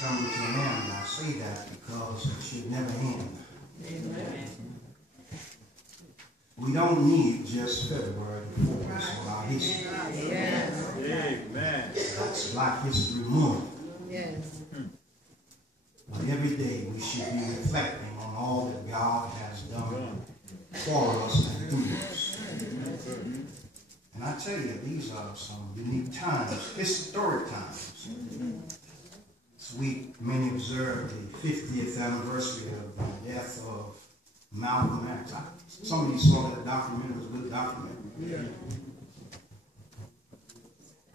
coming to an end. I say that because it should never end. Amen. We don't need just February to focus on our history. Yes. Amen. That's Black History Month. Yes. But every day we should be reflecting on all that God has done for us and through us. And I tell you, these are some unique times, historic times. This week, many observe the 50th anniversary of the death of Malcolm X. Some of you saw that documentary. It was a good documentary.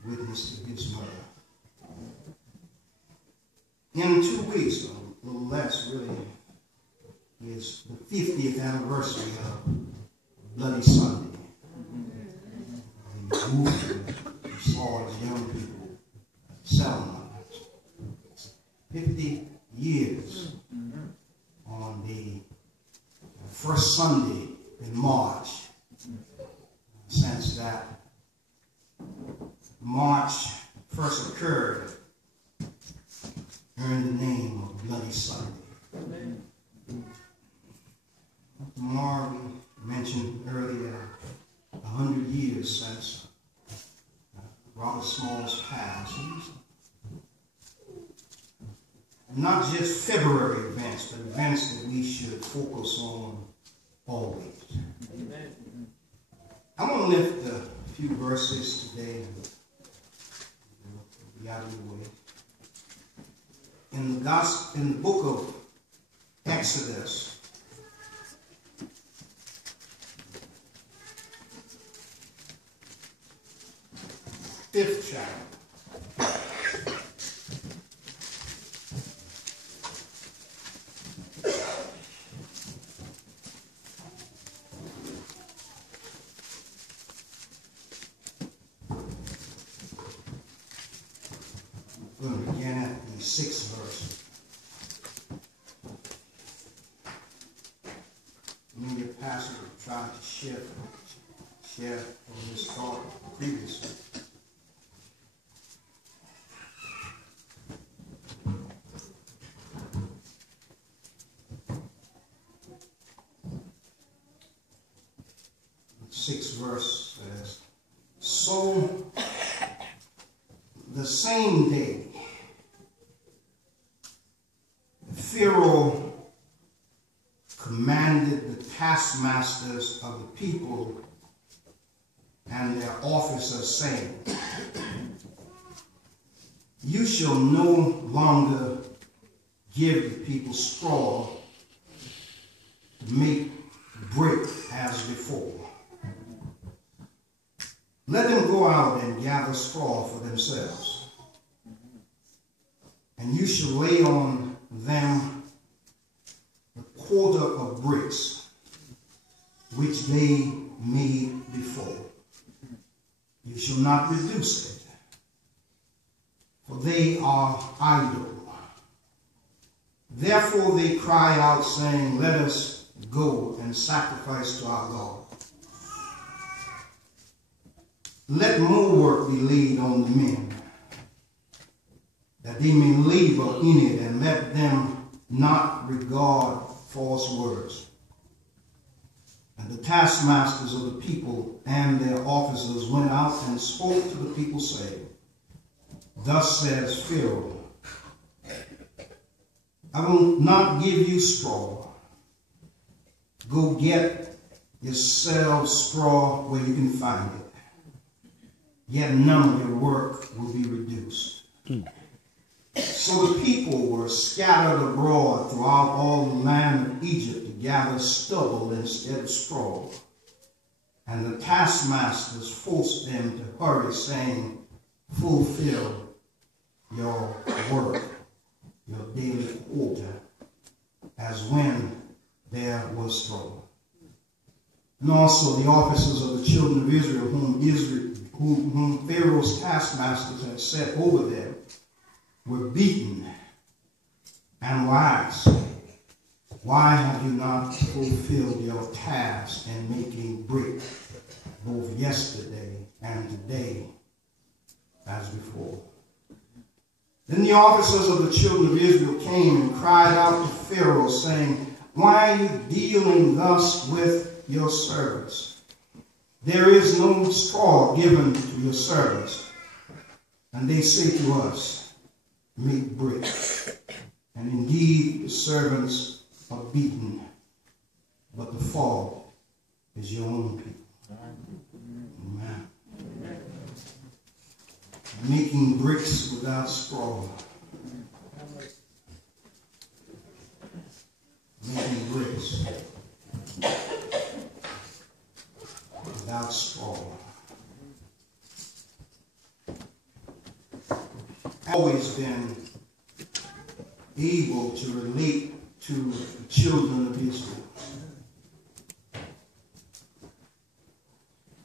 Witness to his murder. In 2 weeks, a little less really, is the 50th anniversary of Bloody Sunday. The movement we saw as young people celebrating 50 years on the first Sunday in March, since that march first occurred, earned the name of Bloody Sunday. Amen. Tomorrow we mentioned earlier 100 years since Robert Small's passed. Not just February events, but events that we should focus on always. Amen. I'm going to lift a few verses today and be out of the way. In the book of Exodus, fifth chapter. We're going to begin at the 6th verse. Me, your pastor, tried to share from this thought previously. The 6th verse says, so the same day, Pharaoh commanded the taskmasters of the people and their officers, saying, you shall no longer give the people straw to make brick as before. Let them go out and gather straw for themselves, and you shall lay on them a quarter of bricks which they made before. You shall not reduce it, for they are idle. Therefore they cry out, saying, let us go and sacrifice to our God. Let more work be laid on the men, that they may labor in it, and let them not regard false words. And the taskmasters of the people and their officers went out and spoke to the people, saying, thus says Pharaoh, I will not give you straw. Go get yourselves straw where you can find it. Yet none of your work will be reduced. So the people were scattered abroad throughout all the land of Egypt to gather stubble instead of straw. And the taskmasters forced them to hurry, saying, fulfill your work, your daily quota, as when there was straw. And also the officers of the children of Israel, whom Pharaoh's taskmasters had set over them, were beaten and were asked, why have you not fulfilled your task in making brick both yesterday and today as before? Then the officers of the children of Israel came and cried out to Pharaoh, saying, "Why are you dealing thus with your servants? There is no straw given to your servants." And they say to us, "Make brick." And indeed the servants are beaten, but the fault is your own people. Amen. Making bricks without straw. Making bricks without straw. I've always been able to relate to the children of Israel,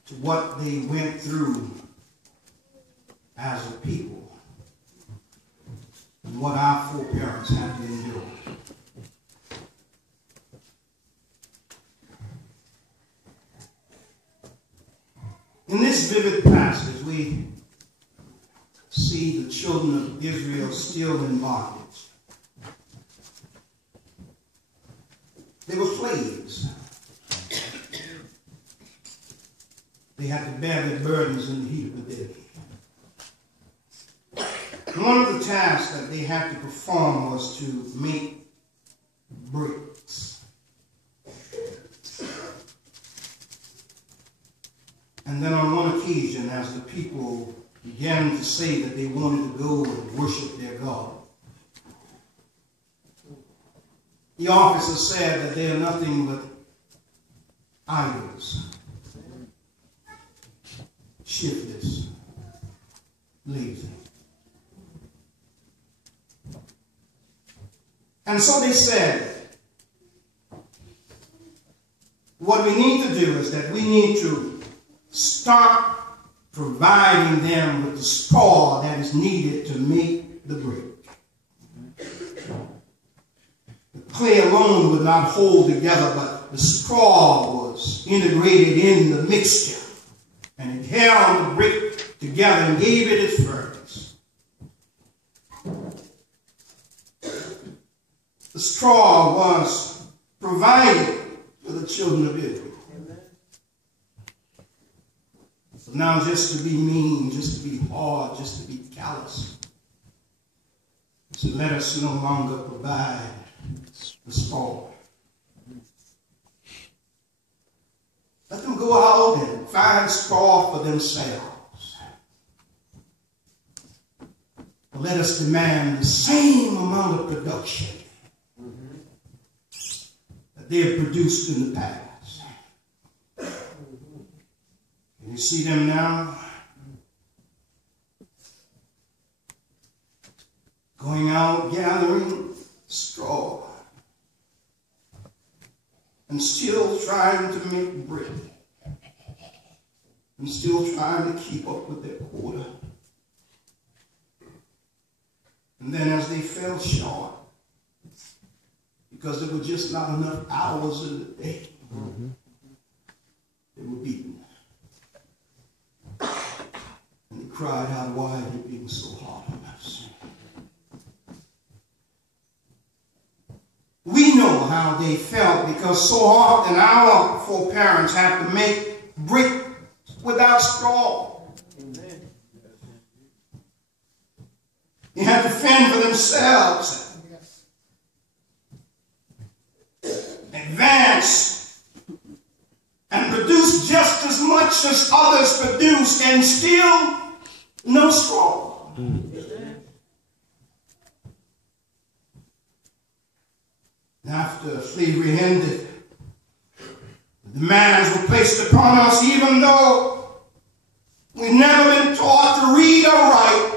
to what they went through as a people, and what our foreparents had to endure. In this vivid passage, we see the children of Israel still in bondage. They were slaves. They had to bear their burdens in the heat of the day. One of the tasks that they had to perform was to make bricks. And then on one occasion, as the people began to say that they wanted to go and worship their God, the officer said that they are nothing but idols, shiftless, lazy. And so they said, what we need to do is that we need to start providing them with the straw that is needed to make the brick. The clay alone would not hold together, but the straw was integrated in the mixture, and it held the brick together and gave it its firmness. The straw was provided for the children of Israel. But now just to be mean, just to be hard, just to be callous, so let us no longer provide the straw. Let them go out and find straw for themselves. But let us demand the same amount of production that they have produced in the past. And you see them now going out gathering straw and still trying to make brick and still trying to keep up with their quota. And then as they fell short, because there were just not enough hours in the day, they were beaten. And they cried out, "Why are you being so hard on us?" We know how they felt, because so often our foreparents had to make brick without straw. Amen. They had to fend for themselves, advance, and produce just as much as others produced, and still no straw. After slavery ended, the demands were placed upon us, even though we've never been taught to read or write.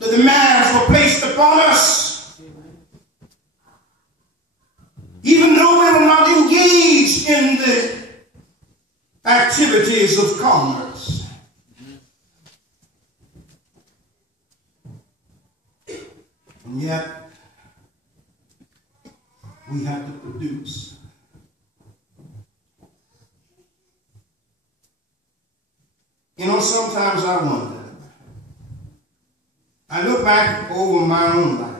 The demands were placed upon us, even though we were not engaged in the activities of commerce. And yet, we have to produce. You know, sometimes I wonder I look back over my own life.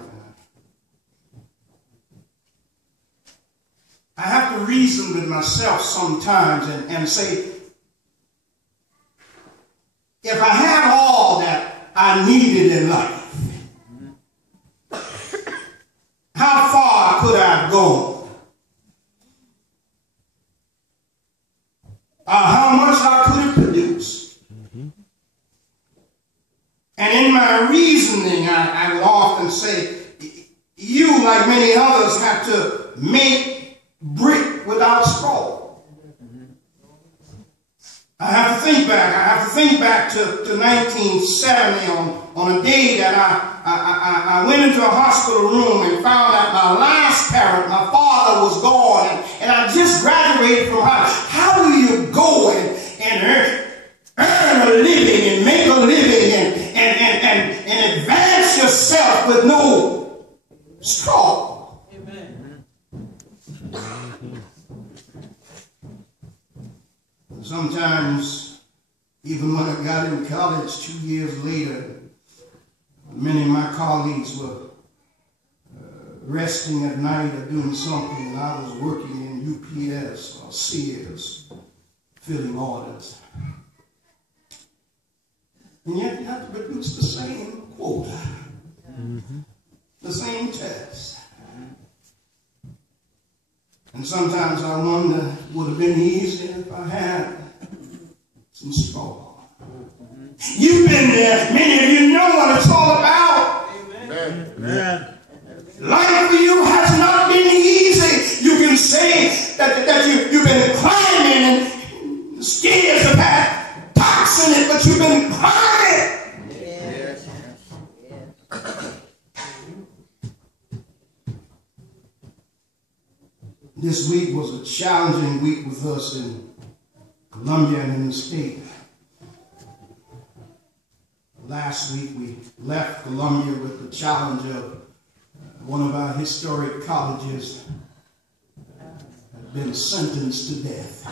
I have to reason with myself sometimes and say, if I had all that I needed in life, how far could I have gone? How much I could have produced? And in my reasoning, I would often say, you, like many others, have to make brick without straw. I have to think back. I have to think back to 1970 on a day that I went into a hospital room and found out my last parent, my father, was gone. And I just graduated from high school. How do you go and earn a living and make a living and advance yourself with no straw? Amen. Sometimes, even when I got in college 2 years later, many of my colleagues were resting at night or doing something, and I was working in UPS or Sears, filling orders. And yet you have to produce the same quota, the same test. And sometimes I wonder, would it have been easier if I had some straw? You've been there. Many of you know what it's all about. Amen. Amen. Life for you has not been easy. You can say that you've been climbing and the stairs have had parts in it, but you've been climbing. Yes. This week was a challenging week with us in Columbia and in the state. Last week we left Columbia with the challenge of one of our historic colleges had been sentenced to death.